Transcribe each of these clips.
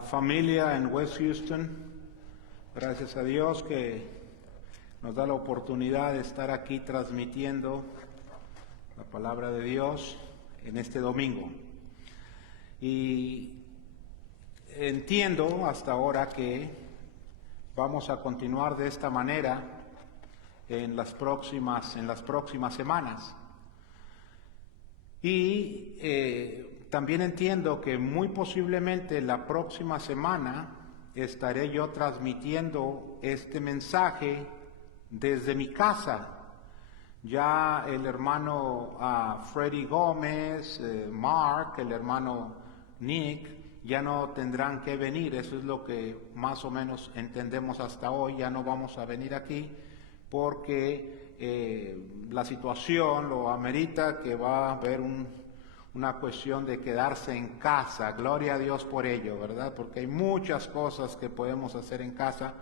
familia en West Houston. Gracias a Dios que nos da la oportunidad de estar aquí transmitiendo la palabra de Dios en este domingo. Y entiendo hasta ahora que vamos a continuar de esta manera en las próximas semanas. Y también entiendo que muy posiblemente la próxima semana estaré yo transmitiendo este mensaje desde mi casa. Ya el hermano Freddy Gómez, Mark, el hermano Nick, ya no tendrán que venir. Eso es lo que más o menos entendemos hasta hoy. Ya no vamos a venir aquí porque la situación lo amerita, que va a haber una cuestión de quedarse en casa. Gloria a Dios por ello, ¿verdad? Porque hay muchas cosas que podemos hacer en casa,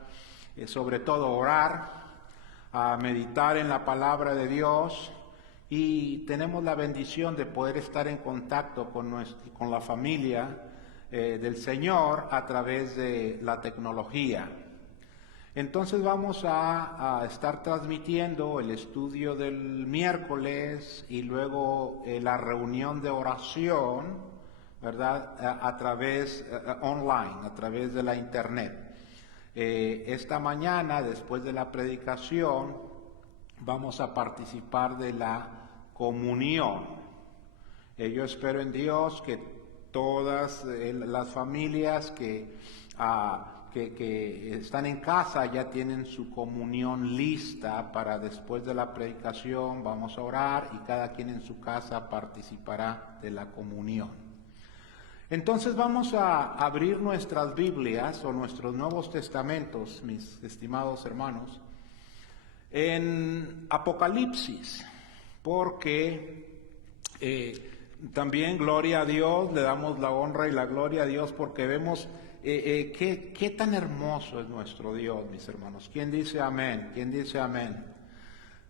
sobre todo orar, a meditar en la palabra de Dios, y tenemos la bendición de poder estar en contacto con la familia del Señor a través de la tecnología. Entonces vamos a estar transmitiendo el estudio del miércoles y luego la reunión de oración, ¿verdad? A través online, a través de la internet. Esta mañana, después de la predicación, vamos a participar de la comunión. Yo espero en Dios que todas las familias que están en casa ya tienen su comunión lista para después de la predicación. Vamos a orar y cada quien en su casa participará de la comunión. Entonces vamos a abrir nuestras Biblias o nuestros Nuevos Testamentos, mis estimados hermanos, en Apocalipsis, porque también gloria a Dios, le damos la honra y la gloria a Dios porque vemos qué tan hermoso es nuestro Dios, mis hermanos. ¿Quién dice amén? ¿Quién dice amén?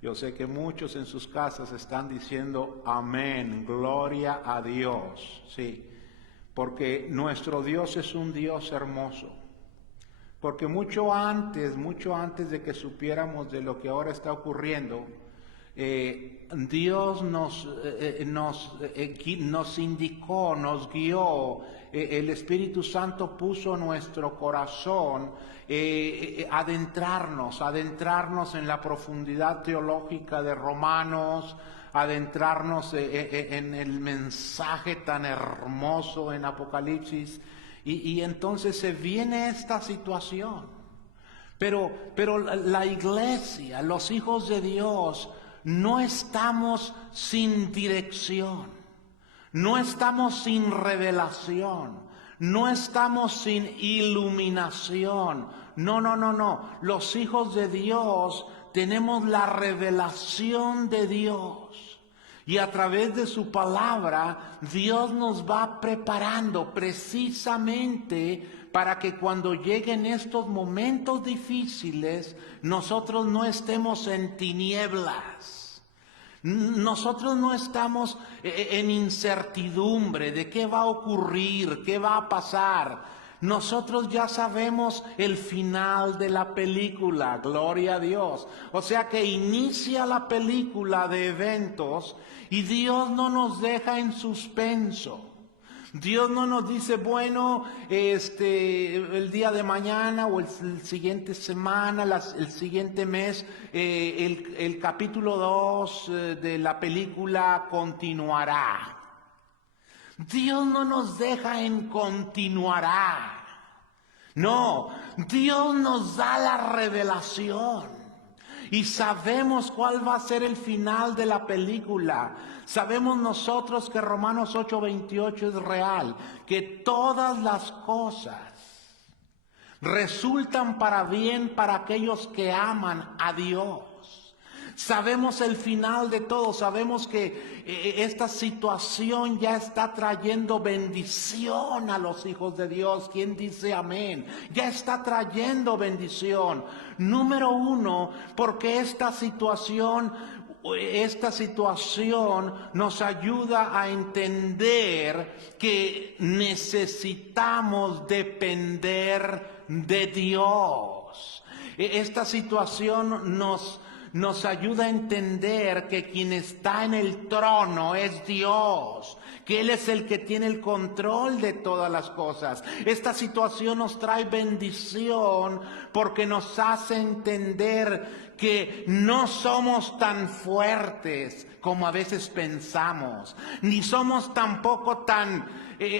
Yo sé que muchos en sus casas están diciendo amén, gloria a Dios, sí, porque nuestro Dios es un Dios hermoso. Porque mucho antes de que supiéramos de lo que ahora está ocurriendo, Dios nos indicó, nos guió, el Espíritu Santo puso en nuestro corazón adentrarnos en la profundidad teológica de Romanos, adentrarnos en el mensaje tan hermoso en Apocalipsis, y entonces se viene esta situación. Pero la iglesia, los hijos de Dios, no estamos sin dirección, no estamos sin revelación, no estamos sin iluminación. No. Los hijos de Dios tenemos la revelación de Dios. Y a través de su palabra, Dios nos va preparando precisamente para que cuando lleguen estos momentos difíciles, nosotros no estemos en tinieblas. Nosotros no estamos en incertidumbre de qué va a ocurrir, qué va a pasar. Nosotros ya sabemos el final de la película, gloria a Dios. O sea que inicia la película de eventos y Dios no nos deja en suspenso. Dios no nos dice, bueno, el día de mañana o el siguiente semana, el siguiente mes, el capítulo 2 de la película continuará. Dios no nos deja en continuará. No, Dios nos da la revelación. Y sabemos cuál va a ser el final de la película. Sabemos nosotros que Romanos 8:28 es real, que todas las cosas resultan para bien para aquellos que aman a Dios. Sabemos el final de todo, sabemos que esta situación ya está trayendo bendición a los hijos de Dios. ¿Quién dice amén? Ya está trayendo bendición. Número uno, porque esta situación esta situación nos ayuda a entender que necesitamos depender de Dios. Esta situación nos ayuda a entender que quien está en el trono es Dios, que Él es el que tiene el control de todas las cosas. Esta situación nos trae bendición porque nos hace entender que no somos tan fuertes como a veces pensamos, ni somos tampoco tan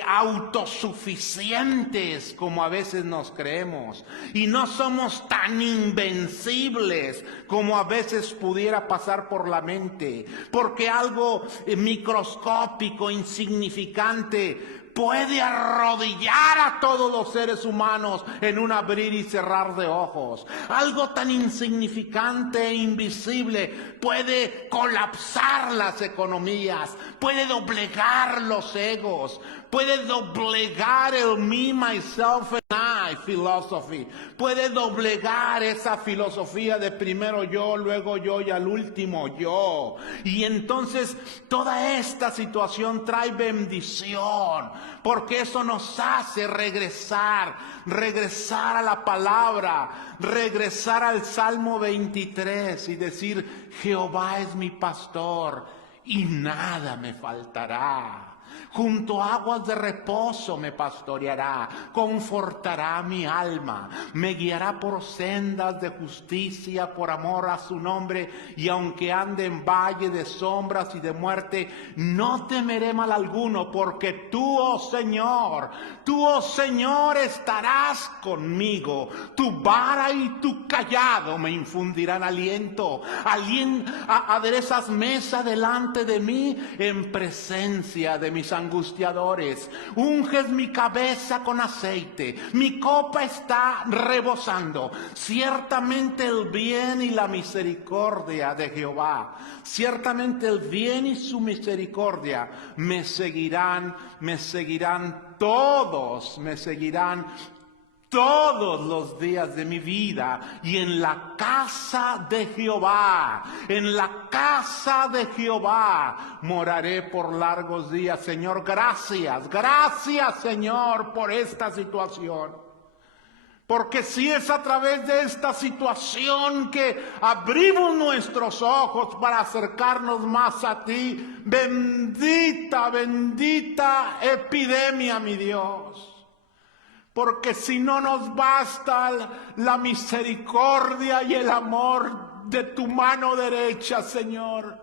autosuficientes como a veces nos creemos, y no somos tan invencibles como a veces pudiera pasar por la mente, porque algo microscópico, insignificante, puede arrodillar a todos los seres humanos en un abrir y cerrar de ojos. Algo tan insignificante e invisible puede colapsar las economías, puede doblegar los egos, puede doblegar el me, myself and I philosophy, puede doblegar esa filosofía de primero yo, luego yo y al último yo. Y entonces toda esta situación trae bendición, porque eso nos hace regresar a la palabra, regresar al Salmo 23 y decir: Jehová es mi pastor y nada me faltará. Junto a aguas de reposo me pastoreará, confortará mi alma, me guiará por sendas de justicia por amor a su nombre, y aunque ande en valle de sombras y de muerte, no temeré mal alguno, porque tú, oh Señor, estarás conmigo. Tu vara y tu cayado me infundirán aliento. Aderezas mesa delante de mí en presencia de mis angustiadores. Unges mi cabeza con aceite, mi copa está rebosando. Ciertamente el bien y la misericordia de Jehová, ciertamente el bien y su misericordia me seguirán todos los días de mi vida, y en la casa de Jehová, moraré por largos días. Señor, gracias Señor por esta situación. Porque si es a través de esta situación que abrimos nuestros ojos para acercarnos más a ti, bendita epidemia, mi Dios. Porque si no nos basta la misericordia y el amor de tu mano derecha, Señor,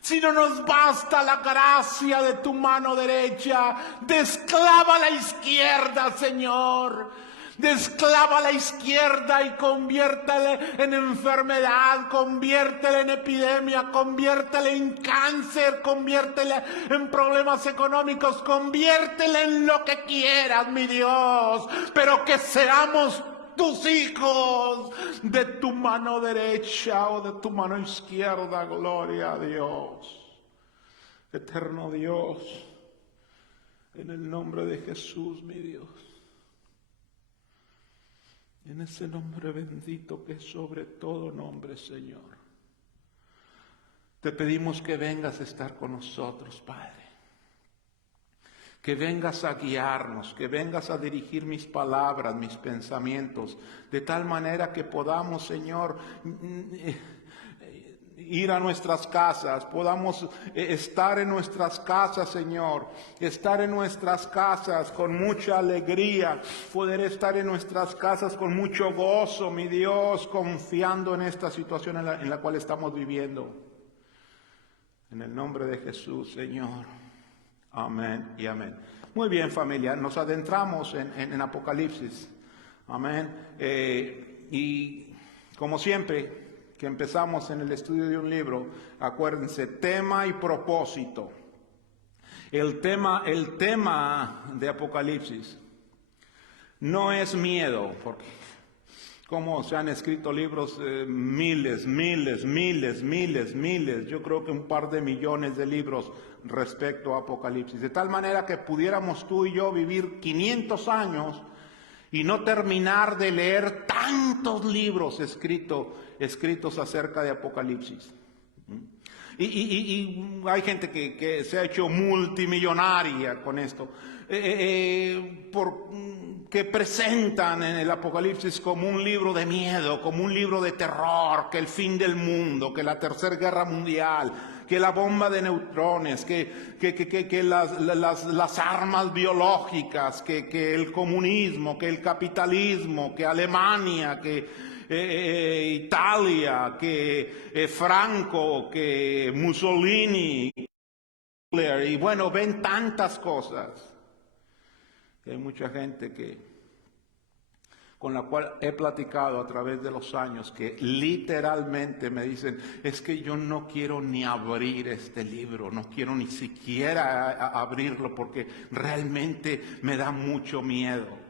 si no nos basta la gracia de tu mano derecha, desclava la izquierda, Señor. Desclava la izquierda y conviértele en enfermedad, conviértele en epidemia, conviértele en cáncer, conviértele en problemas económicos, conviértele en lo que quieras, mi Dios, pero que seamos tus hijos de tu mano derecha o de tu mano izquierda. Gloria a Dios. Eterno Dios, en el nombre de Jesús, mi Dios. En ese nombre bendito que es sobre todo nombre, Señor, te pedimos que vengas a estar con nosotros, Padre. Que vengas a guiarnos, que vengas a dirigir mis palabras, mis pensamientos, de tal manera que podamos, Señor, ir a nuestras casas, podamos estar en nuestras casas, Señor, estar en nuestras casas con mucha alegría, poder estar en nuestras casas con mucho gozo, mi Dios, confiando en esta situación en la cual estamos viviendo. En el nombre de Jesús, Señor. Amén y amén. Muy bien, familia, nos adentramos en Apocalipsis. Amén. Y como siempre que empezamos en el estudio de un libro, acuérdense, tema y propósito. El tema de Apocalipsis no es miedo, porque como se han escrito libros, miles, yo creo que un par de millones de libros respecto a Apocalipsis, de tal manera que pudiéramos tú y yo vivir 500 años y no terminar de leer tantos libros escritos acerca de Apocalipsis. Y hay gente que se ha hecho multimillonaria con esto, que presentan en el Apocalipsis como un libro de miedo, como un libro de terror, que el fin del mundo, que la tercera guerra mundial, que la bomba de neutrones, que las armas biológicas, que el comunismo, que el capitalismo, que Alemania, que Italia, que Franco, que Mussolini, y bueno, ven tantas cosas. Hay mucha gente con la cual he platicado a través de los años que literalmente me dicen, es que yo no quiero ni abrir este libro, no quiero ni siquiera abrirlo porque realmente me da mucho miedo.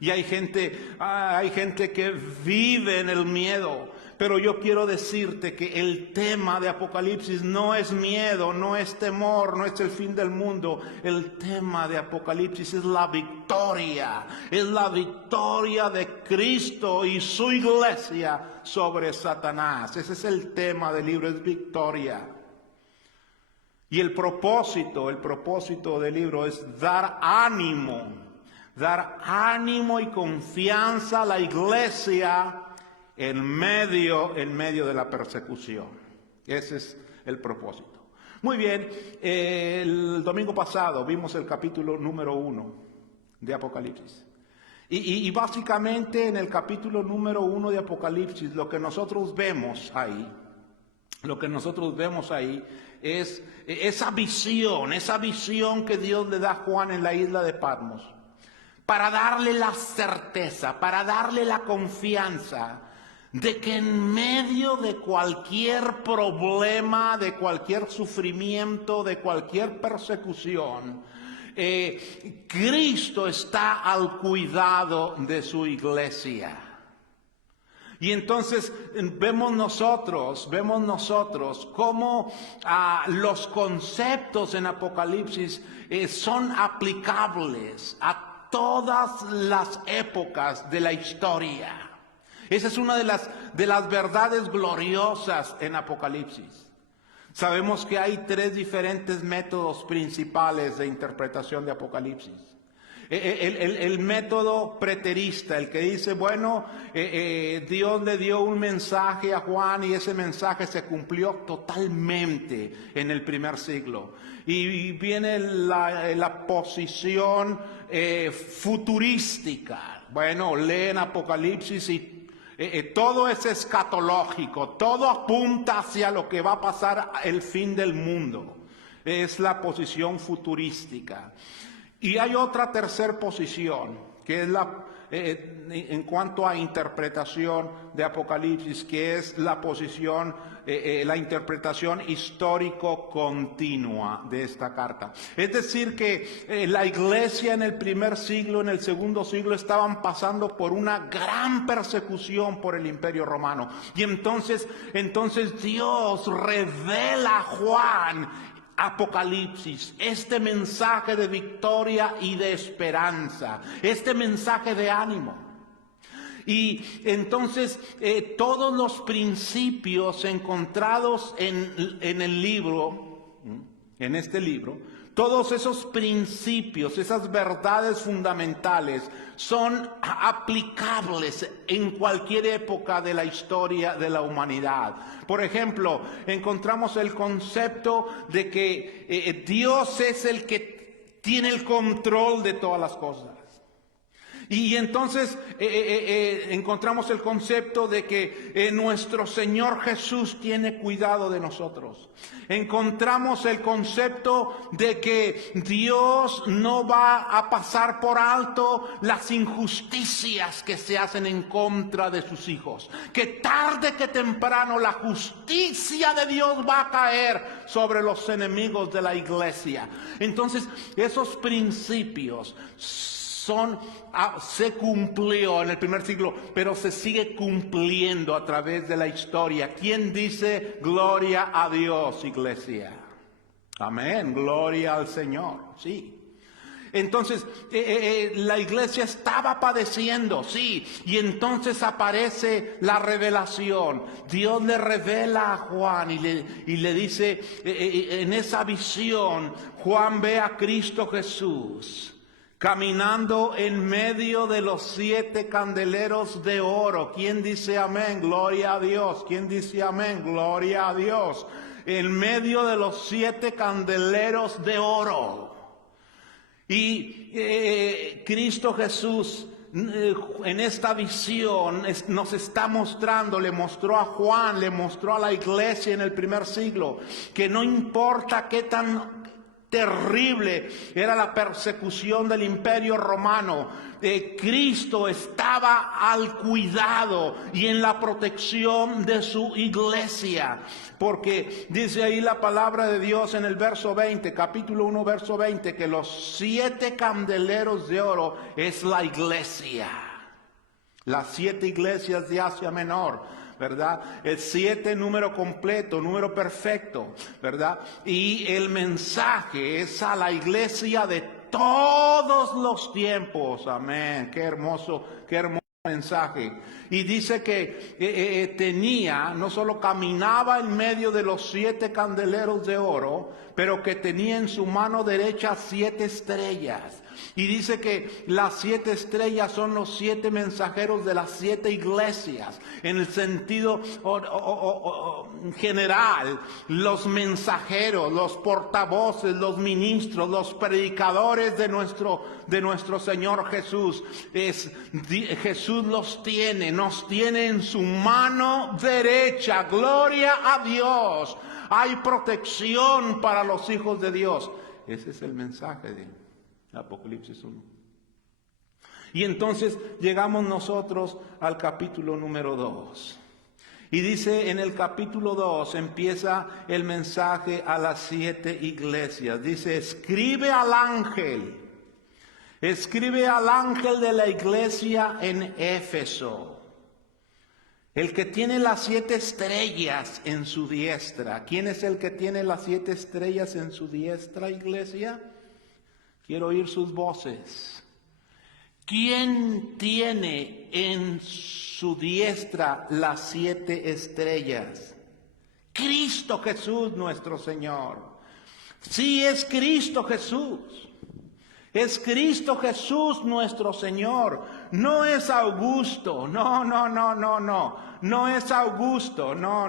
Y hay gente que vive en el miedo, pero yo quiero decirte que el tema de Apocalipsis no es miedo, no es temor, no es el fin del mundo. El tema de Apocalipsis es la victoria de Cristo y su iglesia sobre Satanás. Ese es el tema del libro, es victoria. Y el propósito del libro es dar ánimo y confianza a la iglesia en medio de la persecución. Ese es el propósito. Muy bien, el domingo pasado vimos el capítulo número 1 de Apocalipsis. Y básicamente en el capítulo número 1 de Apocalipsis lo que nosotros vemos ahí es esa visión que Dios le da a Juan en la isla de Patmos, para darle la certeza, para darle la confianza de que en medio de cualquier problema, de cualquier sufrimiento, de cualquier persecución, Cristo está al cuidado de su iglesia. Y entonces vemos nosotros cómo los conceptos en Apocalipsis son aplicables a todas las épocas de la historia. Esa es una de las verdades gloriosas en Apocalipsis. Sabemos que hay 3 diferentes métodos principales de interpretación de Apocalipsis. El método preterista, el que dice, bueno, Dios le dio un mensaje a Juan y ese mensaje se cumplió totalmente en el primer siglo. Y viene la posición futurística. Bueno, leen Apocalipsis y todo es escatológico, todo apunta hacia lo que va a pasar el fin del mundo. Es la posición futurística. Y hay otra tercera posición, que es en cuanto a interpretación de Apocalipsis, que es la posición, la interpretación histórico continua de esta carta. Es decir que la iglesia en el primer siglo, en el segundo siglo, estaban pasando por una gran persecución por el Imperio Romano. Y entonces Dios revela a Juan Apocalipsis, este mensaje de victoria y de esperanza, este mensaje de ánimo. Y entonces todos los principios encontrados en el libro, en este libro, todos esos principios, esas verdades fundamentales son aplicables en cualquier época de la historia de la humanidad. Por ejemplo, encontramos el concepto de que Dios es el que tiene el control de todas las cosas. Y entonces encontramos el concepto de que nuestro Señor Jesús tiene cuidado de nosotros. Encontramos el concepto de que Dios no va a pasar por alto las injusticias que se hacen en contra de sus hijos. Que tarde que temprano la justicia de Dios va a caer sobre los enemigos de la iglesia. Entonces, esos principios se cumplió en el primer siglo, pero se sigue cumpliendo a través de la historia. ¿Quién dice gloria a Dios, iglesia? Amén, gloria al Señor, sí. Entonces, la iglesia estaba padeciendo, sí, y entonces aparece la revelación. Dios le revela a Juan y le dice, en esa visión, Juan ve a Cristo Jesús caminando en medio de los 7 candeleros de oro. ¿Quién dice amén? Gloria a Dios. ¿Quién dice amén? Gloria a Dios. En medio de los 7 candeleros de oro. Y Cristo Jesús en esta visión nos está mostrando, le mostró a Juan, le mostró a la iglesia en el primer siglo, que no importa qué tan terrible era la persecución del Imperio Romano, Cristo estaba al cuidado y en la protección de su iglesia, porque dice ahí la palabra de Dios en el verso 20, capítulo 1, verso 20, que los 7 candeleros de oro es la iglesia, las 7 iglesias de Asia Menor, ¿verdad? El 7, número completo, número perfecto, ¿verdad? Y el mensaje es a la iglesia de todos los tiempos. Amén. Qué hermoso mensaje. Y dice que tenía, no solo caminaba en medio de los 7 candeleros de oro, pero que tenía en su mano derecha 7 estrellas. Y dice que las 7 estrellas son los 7 mensajeros de las 7 iglesias. En el sentido general, los mensajeros, los portavoces, los ministros, los predicadores de nuestro Señor Jesús. Jesús nos tiene en su mano derecha. Gloria a Dios. Hay protección para los hijos de Dios. Ese es el mensaje de Apocalipsis 1. Y entonces llegamos nosotros al capítulo número 2. Y dice en el capítulo 2 empieza el mensaje a las 7 iglesias. Dice, escribe al ángel de la iglesia en Éfeso. El que tiene las 7 estrellas en su diestra. ¿Quién es el que tiene las 7 estrellas en su diestra, iglesia? Quiero oír sus voces. ¿Quién tiene en su diestra las 7 estrellas? Cristo Jesús nuestro Señor. Sí, es Cristo Jesús. Es Cristo Jesús nuestro Señor. No es Augusto. No. No es Augusto. No.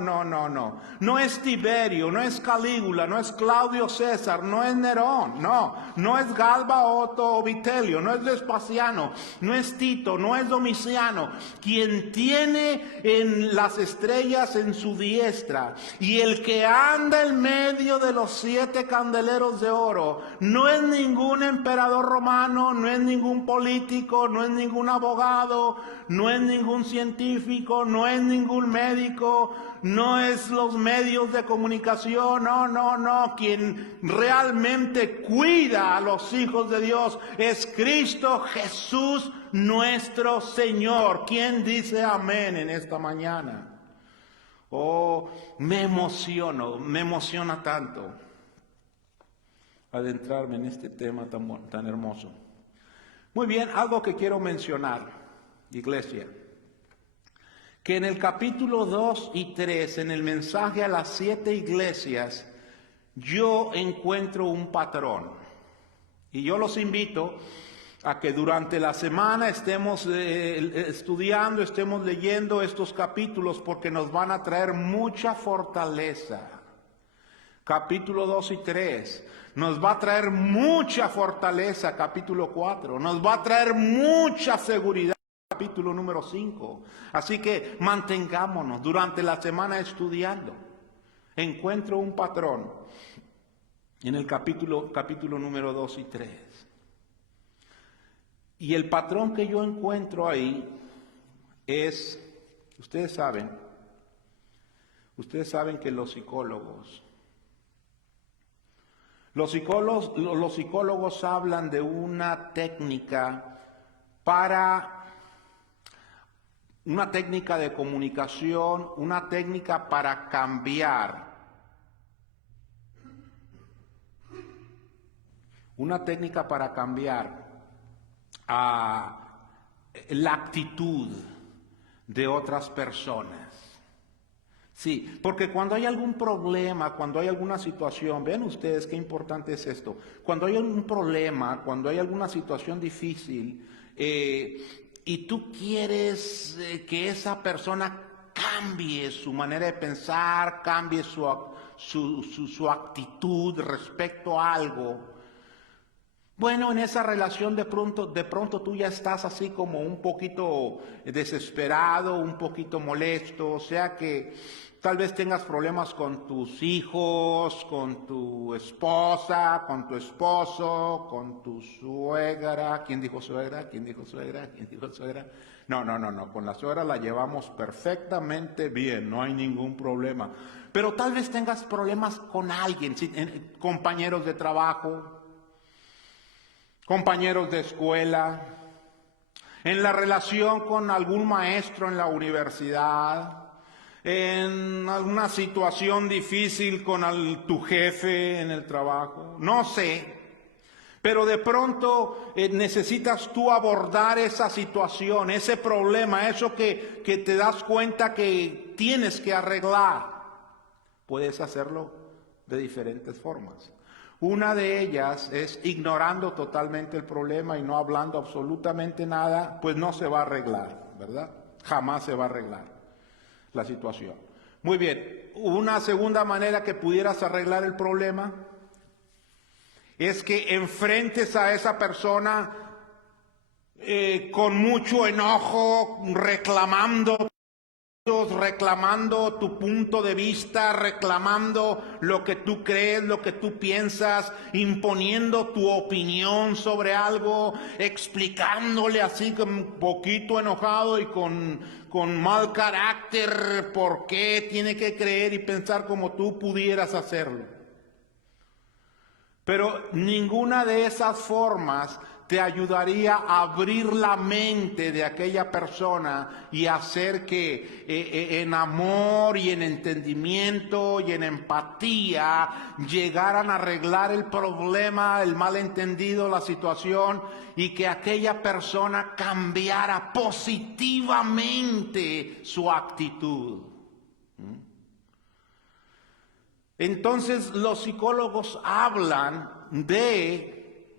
No es Tiberio. No es Calígula. No es Claudio César. No es Nerón. No es Galba, Otto o Vitelio. No es Vespasiano. No es Tito. No es Domiciano. Quien tiene en las estrellas en su diestra y el que anda en medio de los 7 candeleros de oro no es ningún emperador romano, no es ningún político, no es ningún abogado, no es ningún científico, no es ningún médico, no es los medios de comunicación, no. Quien realmente cuida a los hijos de Dios es Cristo Jesús nuestro Señor. ¿Quién dice amén en esta mañana? Oh, me emociona tanto adentrarme en este tema tan hermoso. Muy bien, algo que quiero mencionar, iglesia, que en el capítulo 2 y 3, en el mensaje a las 7 iglesias, yo encuentro un patrón. Y yo los invito a que durante la semana estemos estudiando, estemos leyendo estos capítulos porque nos van a traer mucha fortaleza. Capítulo 2 y 3. Nos va a traer mucha fortaleza, capítulo 4. Nos va a traer mucha seguridad, capítulo número 5. Así que mantengámonos durante la semana estudiando. Encuentro un patrón en el capítulo número 2 y 3. Y el patrón que yo encuentro ahí es, ustedes saben que los psicólogos hablan de una técnica de comunicación, una técnica para cambiar una técnica para cambiar la actitud de otras personas. Sí, porque cuando hay algún problema, cuando hay alguna situación, vean ustedes qué importante es esto, cuando hay algún problema, cuando hay alguna situación difícil, y tú quieres que esa persona cambie su manera de pensar, cambie su actitud respecto a algo, bueno, en esa relación de pronto tú ya estás así como un poquito desesperado, un poquito molesto, o sea que tal vez tengas problemas con tus hijos, con tu esposa, con tu esposo, con tu suegra. ¿Quién dijo suegra? ¿Quién dijo suegra? ¿Quién dijo suegra? No, con la suegra la llevamos perfectamente bien, no hay ningún problema. Pero tal vez tengas problemas con alguien, compañeros de trabajo, compañeros de escuela, en la relación con algún maestro en la universidad, en alguna situación difícil con tu jefe en el trabajo, no sé. Pero de pronto necesitas tú abordar esa situación, ese problema, eso que te das cuenta que tienes que arreglar. Puedes hacerlo de diferentes formas. Una de ellas es ignorando totalmente el problema y no hablando absolutamente nada, pues no se va a arreglar, ¿verdad? Jamás se va a arreglar la situación. Muy bien, una segunda manera que pudieras arreglar el problema es que enfrentes a esa persona con mucho enojo, reclamando tu punto de vista, reclamando lo que tú crees, lo que tú piensas, imponiendo tu opinión sobre algo, explicándole así un poquito enojado y con mal carácter por qué tiene que creer y pensar como tú pudieras hacerlo. Pero ninguna de esas formas te ayudaría a abrir la mente de aquella persona y hacer que en amor y en entendimiento y en empatía llegaran a arreglar el problema, el malentendido, la situación, y que aquella persona cambiara positivamente su actitud. Entonces los psicólogos hablan de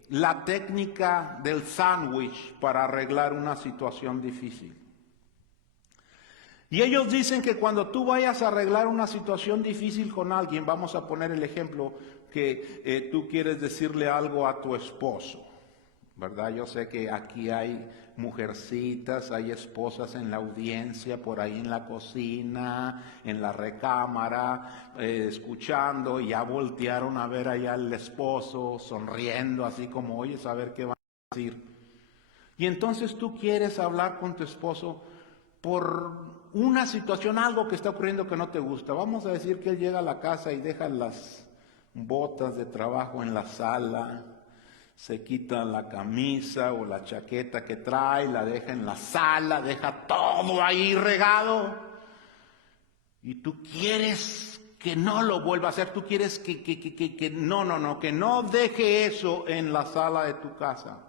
la técnica del sándwich para arreglar una situación difícil. Y ellos dicen que cuando tú vayas a arreglar una situación difícil con alguien, vamos a poner el ejemplo que tú quieres decirle algo a tu esposo, ¿verdad? Yo sé que aquí hay mujercitas, hay esposas en la audiencia, por ahí en la cocina, en la recámara, escuchando, y ya voltearon a ver allá al esposo, sonriendo, así como, oye, a ver qué va a decir. Y entonces tú quieres hablar con tu esposo por una situación, algo que está ocurriendo que no te gusta. Vamos a decir que él llega a la casa y deja las botas de trabajo en la sala, se quita la camisa o la chaqueta que trae, la deja en la sala, deja todo ahí regado. Y tú quieres que no lo vuelva a hacer, tú quieres que no deje eso en la sala de tu casa.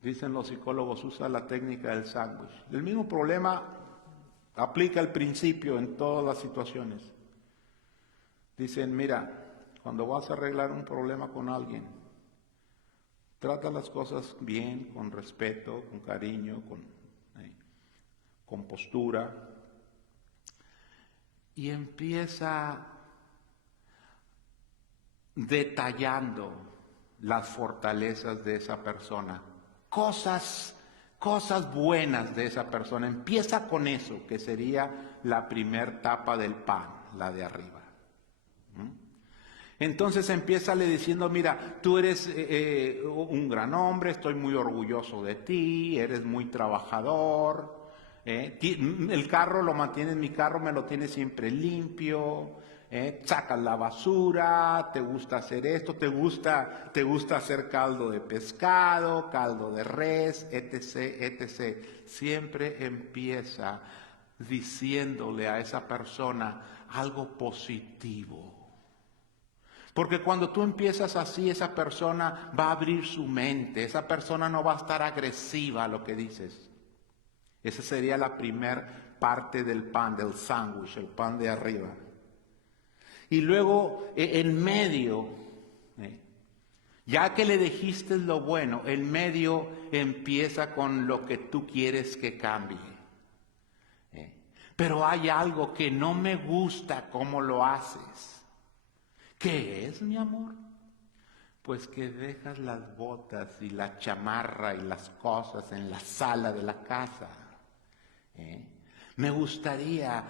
Dicen los psicólogos, usa la técnica del sándwich. El mismo problema aplica al principio en todas las situaciones. Dicen, mira, cuando vas a arreglar un problema con alguien, trata las cosas bien, con respeto, con cariño, con postura, y empieza detallando las fortalezas de esa persona, cosas buenas de esa persona. Empieza con eso, que sería la primer tapa del pan, la de arriba. Entonces empiézale diciendo, mira, tú eres un gran hombre, estoy muy orgulloso de ti, eres muy trabajador, mi carro me lo tienes siempre limpio, sacas la basura, te gusta hacer esto, te gusta hacer caldo de pescado, caldo de res, etc., etc. Siempre empieza diciéndole a esa persona algo positivo. Porque cuando tú empiezas así, esa persona va a abrir su mente, esa persona no va a estar agresiva a lo que dices. Esa sería la primer parte del pan, del sándwich, el pan de arriba. Y luego, en medio, ya que le dijiste lo bueno, el medio empieza con lo que tú quieres que cambie. Pero hay algo que no me gusta cómo lo haces. ¿Qué es, mi amor? Pues que dejas las botas y la chamarra y las cosas en la sala de la casa. Me gustaría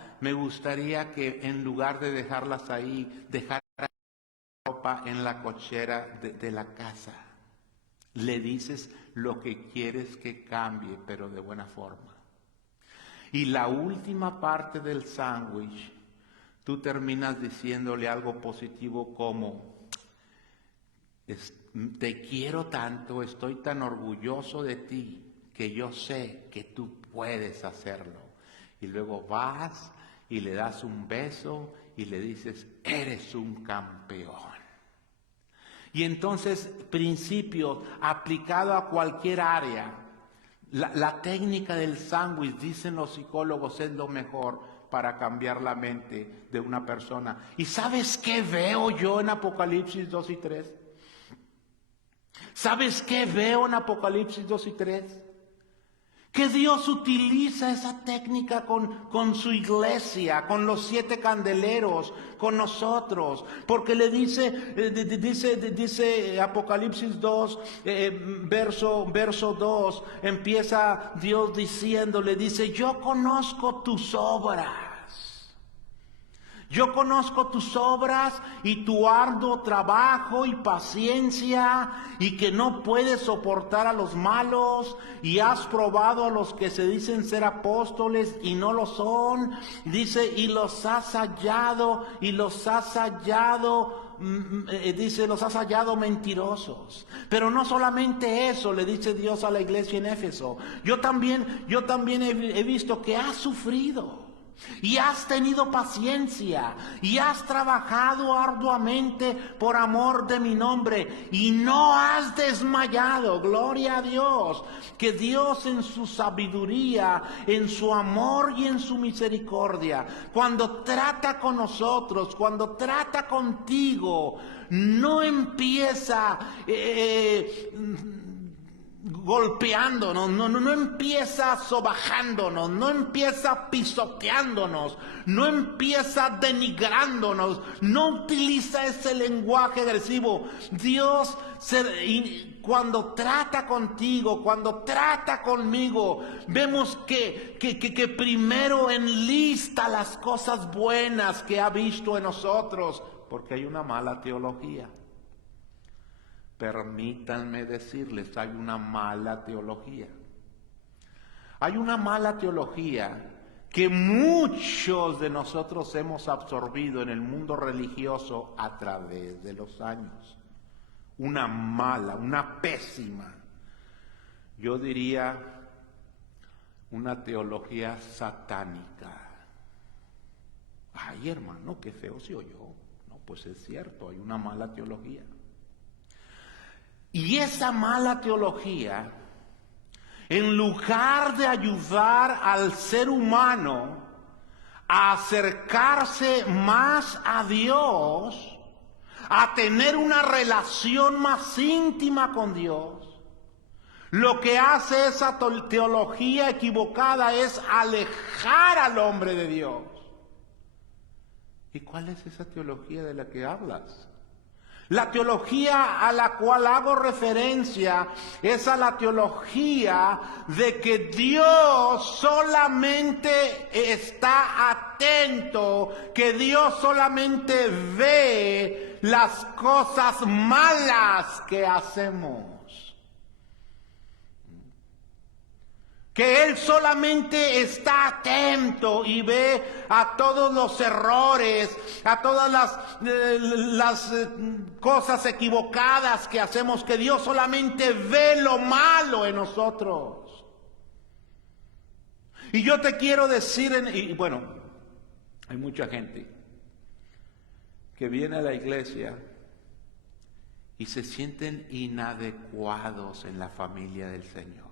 que en lugar de dejarlas ahí, dejar la ropa en la cochera de la casa. Le dices lo que quieres que cambie, pero de buena forma. Y la última parte del sándwich, tú terminas diciéndole algo positivo como, te quiero tanto, estoy tan orgulloso de ti, que yo sé que tú puedes hacerlo. Y luego vas y le das un beso y le dices, eres un campeón. Y entonces, principio aplicado a cualquier área. La técnica del sándwich, dicen los psicólogos, es lo mejor para cambiar la mente de una persona. ¿Y sabes qué veo yo en Apocalipsis 2 y 3? ¿Sabes qué veo en Apocalipsis 2 y 3? Que Dios utiliza esa técnica con su iglesia, con los 7 candeleros, con nosotros. Porque le dice Apocalipsis 2, verso 2, empieza Dios diciéndole, dice, yo conozco tus obras. Yo conozco tus obras y tu arduo trabajo y paciencia, y que no puedes soportar a los malos, y has probado a los que se dicen ser apóstoles y no lo son. Dice, y los has hallado mentirosos. Pero no solamente eso, le dice Dios a la iglesia en Éfeso. Yo también he visto que has sufrido. Y has tenido paciencia y has trabajado arduamente por amor de mi nombre y no has desmayado. Gloria a Dios, que Dios en su sabiduría, en su amor y en su misericordia, cuando trata con nosotros, cuando trata contigo, no empieza golpeándonos, no empieza sobajándonos, no empieza pisoteándonos, no empieza denigrándonos, no utiliza ese lenguaje agresivo. Dios cuando trata contigo, cuando trata conmigo, vemos que primero enlista las cosas buenas que ha visto en nosotros, porque hay una mala teología. Permítanme decirles, hay una mala teología. Hay una mala teología que muchos de nosotros hemos absorbido en el mundo religioso a través de los años. Una mala, una pésima, yo diría una teología satánica. Ay, hermano, qué feo se oyó. No, pues es cierto, hay una mala teología. Y esa mala teología, en lugar de ayudar al ser humano a acercarse más a Dios, a tener una relación más íntima con Dios, lo que hace esa teología equivocada es alejar al hombre de Dios. ¿Y cuál es esa teología de la que hablas? La teología a la cual hago referencia es a la teología de que Dios solamente está atento, que Dios solamente ve las cosas malas que hacemos. Que Él solamente está atento y ve a todos los errores, a todas las cosas equivocadas que hacemos, que Dios solamente ve lo malo en nosotros. Y yo te quiero decir, y bueno, hay mucha gente que viene a la iglesia y se sienten inadecuados en la familia del Señor.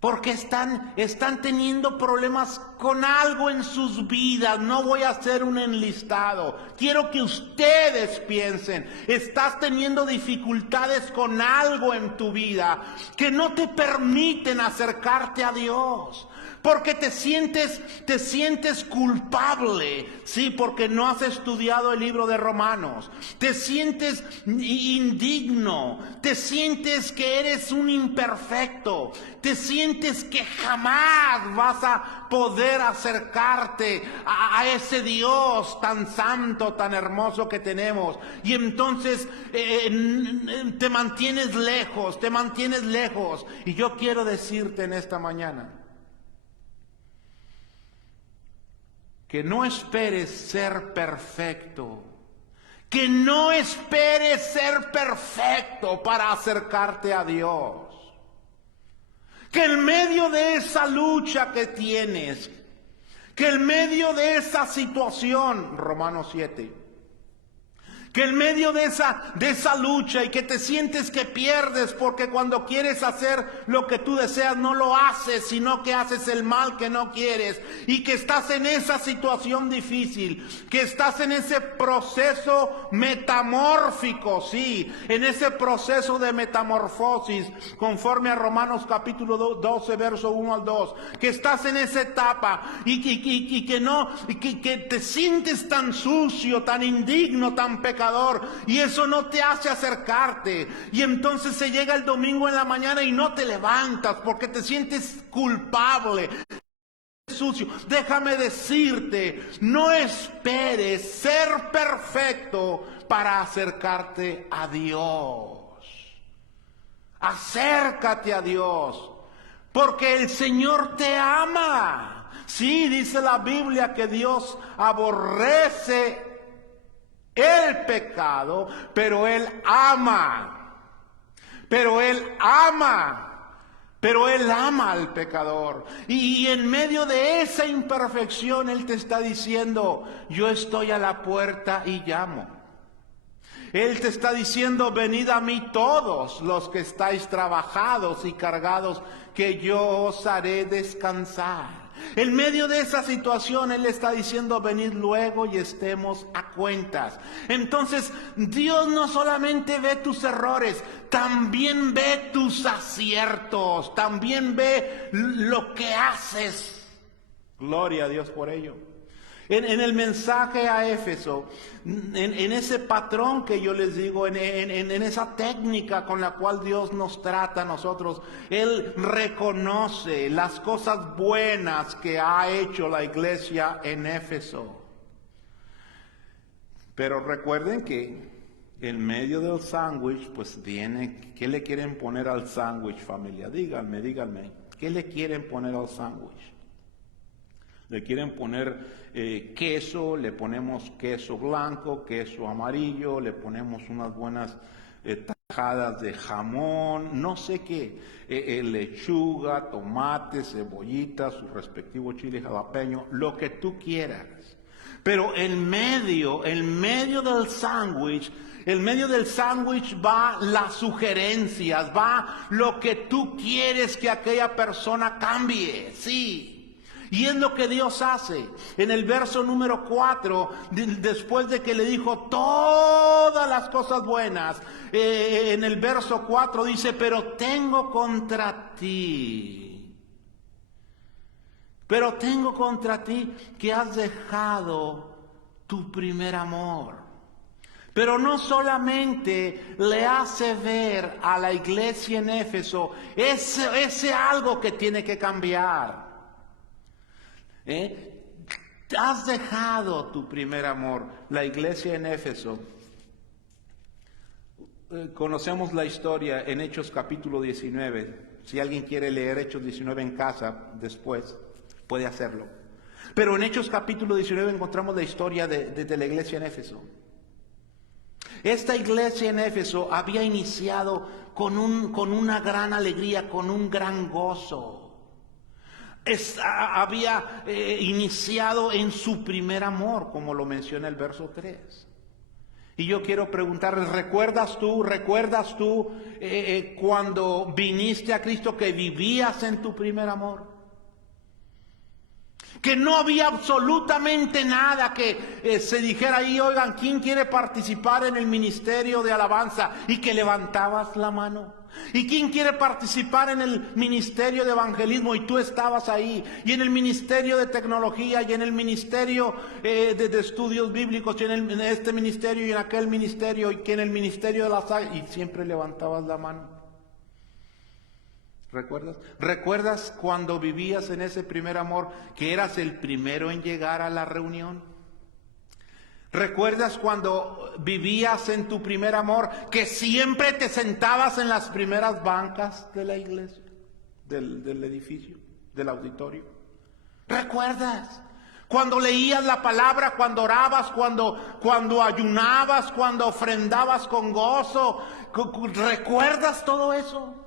Porque están teniendo problemas con algo en sus vidas. No voy a hacer un enlistado. Quiero que ustedes piensen. Estás teniendo dificultades con algo en tu vida que no te permiten acercarte a Dios. Porque te sientes culpable, sí, porque no has estudiado el libro de Romanos. Te sientes indigno, te sientes que eres un imperfecto, te sientes que jamás vas a poder acercarte a ese Dios tan santo, tan hermoso que tenemos. Y entonces te mantienes lejos. Y yo quiero decirte en esta mañana, que no esperes ser perfecto. Que no esperes ser perfecto para acercarte a Dios. Que en medio de esa lucha que tienes, que en medio de esa situación, Romanos 7, que en medio de esa lucha y que te sientes que pierdes porque cuando quieres hacer lo que tú deseas no lo haces, sino que haces el mal que no quieres, y que estás en esa situación difícil, que estás en ese proceso metamórfico, sí, en ese proceso de metamorfosis, conforme a Romanos capítulo 12, verso 1 al 2, que estás en esa etapa y que te sientes tan sucio, tan indigno, tan pecador, y eso no te hace acercarte, y entonces se llega el domingo en la mañana y no te levantas porque te sientes culpable, sucio. Déjame decirte, no esperes ser perfecto para acercarte a Dios. Acércate a Dios, porque el Señor te ama. Sí, dice la Biblia que Dios aborrece el pecado, pero Él ama. Pero Él ama al pecador. Y en medio de esa imperfección Él te está diciendo, yo estoy a la puerta y llamo. Él te está diciendo, venid a mí todos los que estáis trabajados y cargados, que yo os haré descansar. En medio de esa situación Él está diciendo, venid luego y estemos a cuentas. Entonces Dios no solamente ve tus errores, también ve tus aciertos, también ve lo que haces. Gloria a Dios por ello. En el mensaje a Éfeso, en ese patrón que yo les digo, en esa técnica con la cual Dios nos trata a nosotros, Él reconoce las cosas buenas que ha hecho la iglesia en Éfeso. Pero recuerden que en medio del sándwich, pues viene, ¿qué le quieren poner al sándwich, familia? Díganme, ¿qué le quieren poner al sándwich? Le quieren poner queso, le ponemos queso blanco, queso amarillo, le ponemos unas buenas tajadas de jamón, no sé qué, lechuga, tomate, cebollita, su respectivo chile jalapeño, lo que tú quieras. Pero en medio del sándwich, va las sugerencias, va lo que tú quieres que aquella persona cambie, sí. Y es lo que Dios hace. En el verso número 4, después de que le dijo todas las cosas buenas, en el verso 4 dice, pero tengo contra ti que has dejado tu primer amor. Pero no solamente le hace ver a la iglesia en Éfeso ese algo que tiene que cambiar. Has dejado tu primer amor. La iglesia en Éfeso, conocemos la historia en Hechos capítulo 19. Si alguien quiere leer Hechos 19 en casa después, puede hacerlo. Pero en Hechos capítulo 19 encontramos la historia de la iglesia en Éfeso. Esta iglesia en Éfeso había iniciado con una gran alegría, con un gran gozo. Había iniciado en su primer amor, como lo menciona el verso 3. Y yo quiero preguntarles, ¿recuerdas tú cuando viniste a Cristo que vivías en tu primer amor? Que no había absolutamente nada que se dijera ahí, oigan, ¿quién quiere participar en el ministerio de alabanza? Y que levantabas la mano. ¿Y quién quiere participar en el ministerio de evangelismo? Y tú estabas ahí. Y en el ministerio de tecnología, y en el ministerio de estudios bíblicos, y en este ministerio, y en aquel ministerio, y que en el ministerio de las áreas. Y siempre levantabas la mano. ¿Recuerdas? ¿Recuerdas cuando vivías en ese primer amor que eras el primero en llegar a la reunión? ¿Recuerdas cuando vivías en tu primer amor que siempre te sentabas en las primeras bancas de la iglesia, del edificio, del auditorio? ¿Recuerdas? Cuando leías la palabra, cuando orabas, cuando ayunabas, cuando ofrendabas con gozo. ¿Recuerdas todo eso?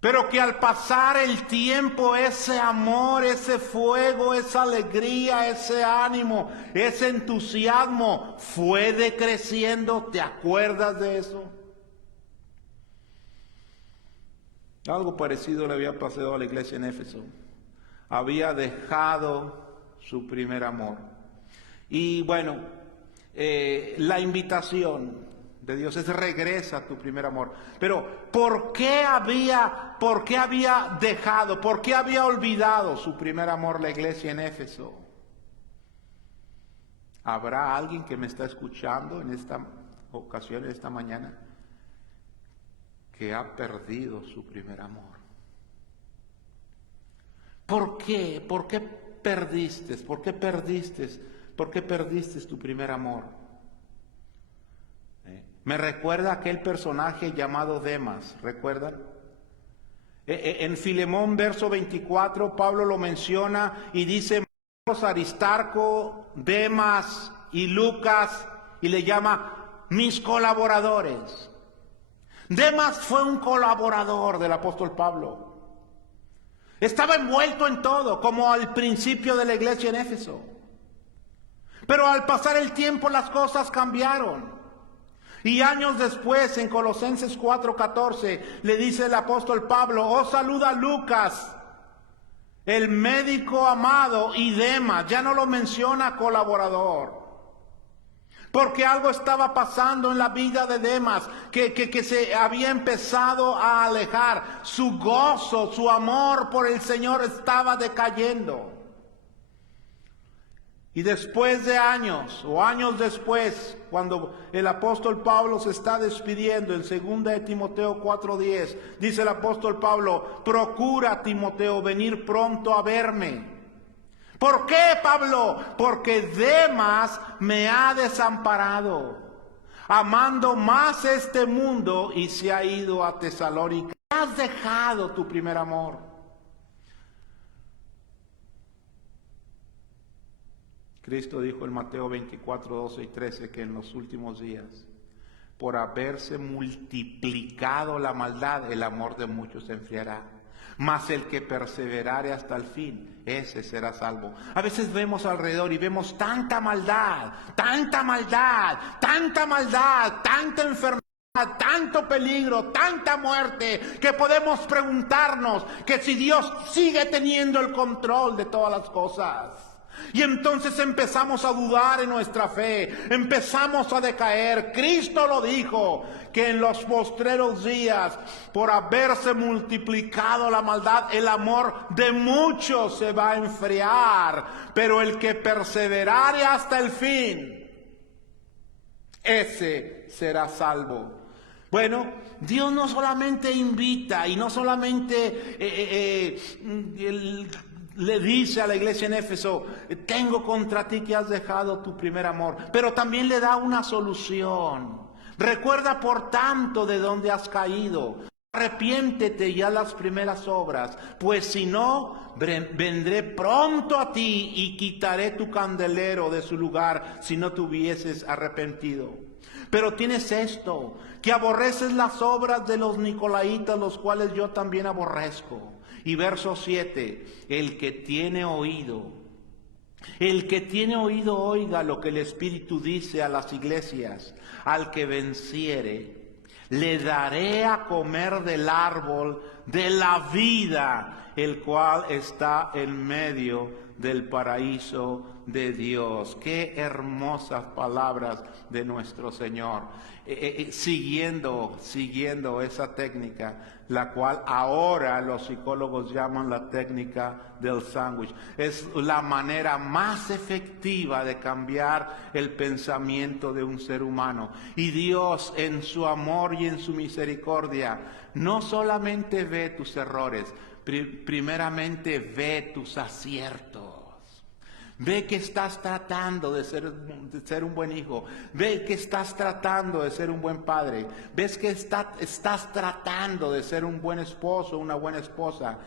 Pero que al pasar el tiempo, ese amor, ese fuego, esa alegría, ese ánimo, ese entusiasmo fue decreciendo. ¿Te acuerdas de eso? Algo parecido le había pasado a la iglesia en Éfeso. Había dejado su primer amor. Y bueno, la invitación de Dios es regresa a tu primer amor. Pero ¿por qué había dejado, por qué había olvidado su primer amor la iglesia en Éfeso? ¿Habrá alguien que me está escuchando en esta ocasión, en esta mañana, que ha perdido su primer amor? ¿Por qué? ¿Por qué perdiste? ¿Por qué perdiste? ¿Por qué perdiste tu primer amor? Me recuerda aquel personaje llamado Demas, ¿recuerdan? En Filemón, verso 24, Pablo lo menciona y dice, Aristarco, Demas y Lucas, y le llama mis colaboradores. Demas fue un colaborador del apóstol Pablo. Estaba envuelto en todo, como al principio de la iglesia en Éfeso. Pero al pasar el tiempo las cosas cambiaron. Y años después, en Colosenses 4:14, le dice el apóstol Pablo, os saluda Lucas, el médico amado, y Demas, ya no lo menciona colaborador. Porque algo estaba pasando en la vida de Demas, que se había empezado a alejar. Su gozo, su amor por el Señor estaba decayendo. Y después de años, o años después, cuando el apóstol Pablo se está despidiendo, en 2 de Timoteo 4:10, dice el apóstol Pablo, procura, Timoteo, venir pronto a verme. ¿Por qué, Pablo? Porque Demas me ha desamparado, amando más este mundo, y se ha ido a Tesalónica. Has dejado tu primer amor. Cristo dijo en Mateo 24:12 y 13 que en los últimos días, por haberse multiplicado la maldad, el amor de muchos se enfriará. Mas el que perseverare hasta el fin, ese será salvo. A veces vemos alrededor y vemos tanta maldad, tanta maldad, tanta maldad, tanta enfermedad, tanto peligro, tanta muerte, que podemos preguntarnos que si Dios sigue teniendo el control de todas las cosas. Y entonces empezamos a dudar en nuestra fe, empezamos a decaer. Cristo lo dijo, que en los postreros días, por haberse multiplicado la maldad, el amor de muchos se va a enfriar. Pero el que perseverare hasta el fin, ese será salvo. Bueno, Dios no solamente invita y no solamente le dice a la iglesia en Éfeso, tengo contra ti que has dejado tu primer amor, pero también le da una solución. Recuerda por tanto de dónde has caído, arrepiéntete y haz las primeras obras, pues si no, vendré pronto a ti y quitaré tu candelero de su lugar si no te hubieses arrepentido. Pero tienes esto, que aborreces las obras de los nicolaitas, los cuales yo también aborrezco. Y verso 7, el que tiene oído, El que tiene oído oiga lo que el Espíritu dice a las iglesias. Al que venciere, le daré a comer del árbol de la vida, el cual está en medio del paraíso de Dios. Qué hermosas palabras de nuestro Señor. Siguiendo esa técnica, la cual ahora los psicólogos llaman la técnica del sándwich. Es la manera más efectiva de cambiar el pensamiento de un ser humano. Y Dios, en su amor y en su misericordia, no solamente ve tus errores, primeramente ve tus aciertos. Ve que estás tratando de ser un buen hijo. Ve que estás tratando de ser un buen padre. Ves que estás tratando de ser un buen esposo, una buena esposa.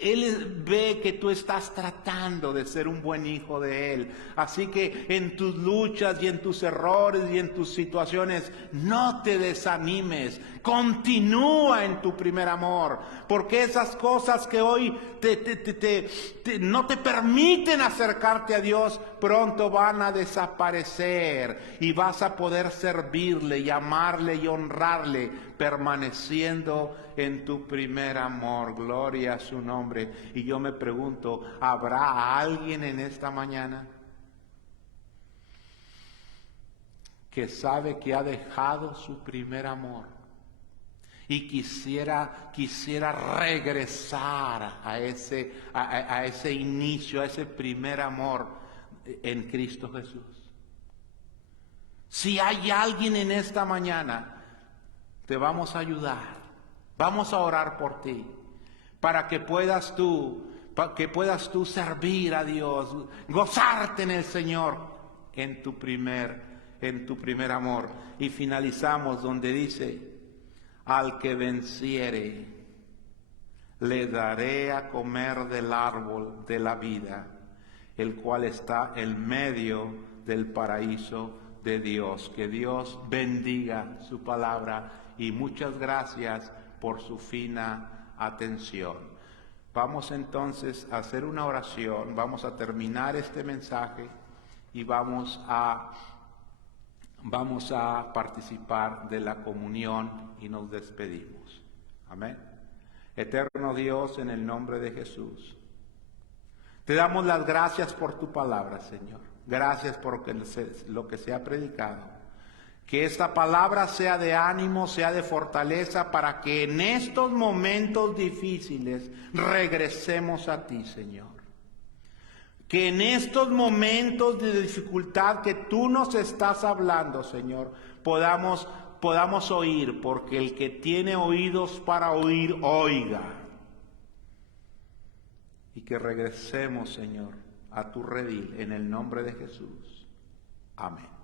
Él ve que tú estás tratando de ser un buen hijo de Él. Así que en tus luchas y en tus errores y en tus situaciones, no te desanimes. Continúa en tu primer amor. Porque esas cosas que hoy no te permiten acercarte a Dios, pronto van a desaparecer. Y vas a poder servirle y amarle y honrarle, permaneciendo en tu primer amor. Gloria a su nombre. Y yo me pregunto, ¿habrá alguien en esta mañana que sabe que ha dejado su primer amor y quisiera regresar a ese inicio, a ese primer amor en Cristo Jesús? Si hay alguien en esta mañana, te vamos a ayudar. Vamos a orar por ti, para que puedas tú servir a Dios, gozarte en el Señor en tu primer amor. Y finalizamos donde dice: al que venciere, le daré a comer del árbol de la vida, el cual está en medio del paraíso de Dios. Que Dios bendiga su palabra y muchas gracias por su fina atención. Vamos entonces a hacer una oración, vamos a terminar este mensaje y vamos a participar de la comunión y nos despedimos. Amén. Eterno Dios, en el nombre de Jesús, te damos las gracias por tu palabra, Señor. Gracias por lo que se ha predicado. Que esta palabra sea de ánimo, sea de fortaleza, para que en estos momentos difíciles regresemos a ti, Señor. Que en estos momentos de dificultad que tú nos estás hablando, Señor, podamos oír, porque el que tiene oídos para oír, oiga. Y que regresemos, Señor, a tu redil, en el nombre de Jesús. Amén.